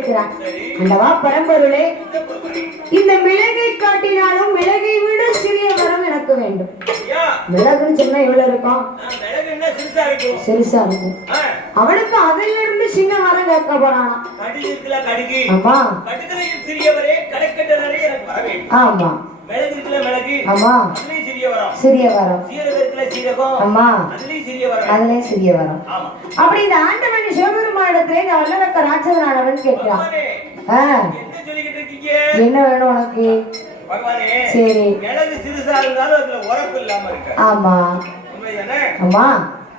கேட்கிறான் அல்லவா பரம்பொருளே இந்த மிளகை காட்டினாலும் மிளகை விட சிறிய வரம் எனக்கு வேண்டும். மிளகுன்னு சொன்னா எவ்வளவு இருக்கும்? சிறுசா இருக்கும்? அவனுக்கு அதுல இருந்து சின்ன வரம் கேட்க போறானா? ஆமா. ஆமா. ஆமா. சிறிய வரம் ஆமா. அதுலயும் சிறிய வரம் அப்படி இந்த ஆண்டவன் பகவானே ஆ, என்ன வேணும் உனக்கு? சரி. மிளகு சிறுசா இருந்தாலும் அதுல உரப்பு இல்லாம இருக்கு ஆமா. ஆமா.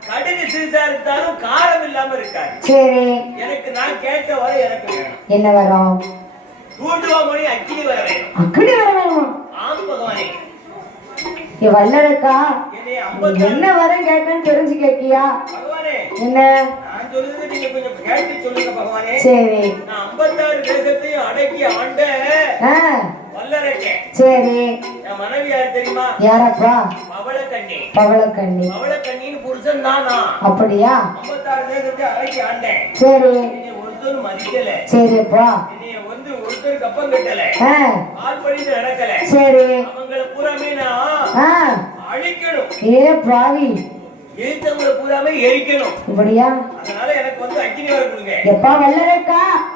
கடுகு சிறுசா இருந்தாலும் காரம் இல்லாம இருக்காது. சரி. எனக்கு நான் கேட்ட வரை எனக்கு என்ன வரம்? தூண்டுவா மொழி அக்கினி வர வேணும். வர வேணும். ஆம் பகவானே. என்னை வரம் கேட்டேன்னு தெரிஞ்சு பகவானே என்ன? நீங்க கொஞ்சம் கேட்டு சொல்லுங்க பகவானே. சரி. நான் ஐம்பத்தாறு தேசத்தையும் அடக்கி ஆண்ட ஆ. வல்லரக்கேன் சரி. என் மனைவி யார் தெரியுமா? யாரப்பா? பவளக்கண்ணி. பவளக்கண்ணி. பவளக்கண்ணின்னு புருஷன் தானா அப்படியா? ஐம்பத்தாறு தேசத்தை அடக்கி ஆண்டேன். சரி. என்னை ஒருத்தரும் மதிக்கல. சரிப்பா. வந்து ஒருத்தர் கப்பம் கட்டல. கால் படிந்து நடக்கல. சரி. அவங்கள பூராமே நான் அழிக்கணும். ஏ எழுத்தவங்களை பூராமே எரிக்கணும். இப்படியா அதனால எனக்கு வந்து வர கொடுங்க. எப்பா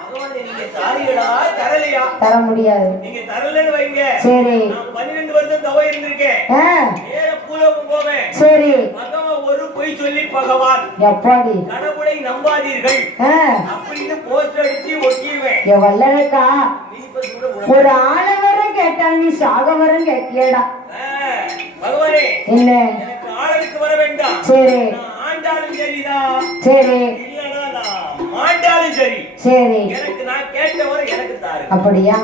பகவானே நீங்க தாரிகளா தரலையா? தர முடியாது. நீங்க தரலன்னு வைங்க. சரி. நான் வருஷம் தவ இருந்திருக்கேன். ஆ. நேர பூலோகம் போவேன். சரி. பகவான் ஒரு பொய் சொல்லி பகவான். எப்பாடி? கடவுளை நம்பாதீர்கள். அப்படின்னு போஸ்டர் அடிச்சு ஒட்டிடுவேன். என் வல்லரக்கா ஒரு ஆள வரம் கேட்டா நீ சாக வரம் கேட்கியடா ஆ, பகவானே என்ன? ஆளுக்கு வர வேண்டாம் சரி. ஆண்டாலும் சரிதான் சரி. சரி. சரி. எனக்கு நான் கேட்டவரை எனக்கு தாரு. அப்படியா.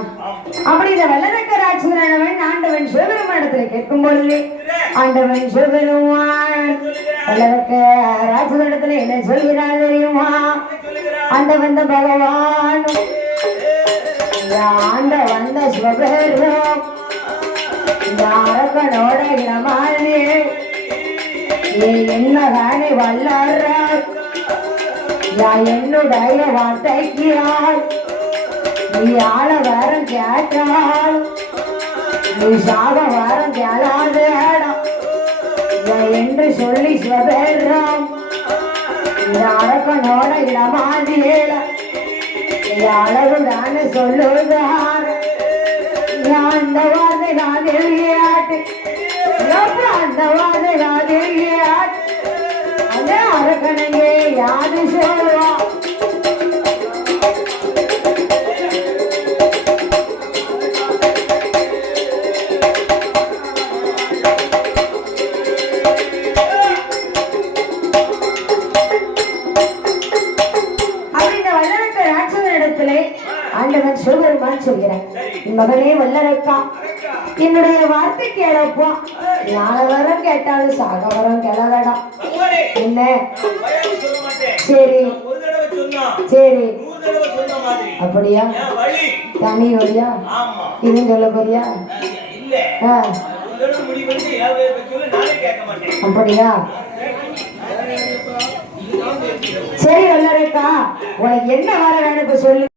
அப்படி இந்த வல்லரக்க ராட்சதனானவன் ஆண்டவன் சிவபெருமானிடத்துல கேட்கும் பொழுது ஆண்டவன் சிவபெருமான் வல்லரக்க ராட்சதனிடத்துல என்ன சொல்கிறான் தெரியுமா? சொல்லுகிறார். ஆண்ட வந்த பகவான். ஆண்ட வந்த சிவபெருமான் இந்த அரக்கனோட இடமானே என்னதானே என்ன தானே என்னுடைய வார்த்தைக்கிறாள் நீ ஆள வாரம் கேட்டாள் நீ சாக வாரம் கேளாத என்று சொல்லி சிவபெருமான் இந்த அரக்கனோட இடமாதியேல அளவு தானே சொல்லுதார். அந்த வார்த்தை நான் எழுதியாட்டு. அந்த வார்த்தை அந்த அரக்கனங்கே யாது ஆண்டவன் சிவபெருமான் சொல்கிறான். மகனே வல்லரக்கா. என்னுடைய வார்த்தை கேளப்பா. ஞான வரம் கேட்டாலும் சாக வரம் கேளாதடா. என்ன? சரி. சரி. அப்படியா? என் தனி வழியா? ஆமா இது சொல்ல போறியா அப்படியா? சரி வல்லரக்கா உனக்கு என்ன வர வேணும் சொல்லு.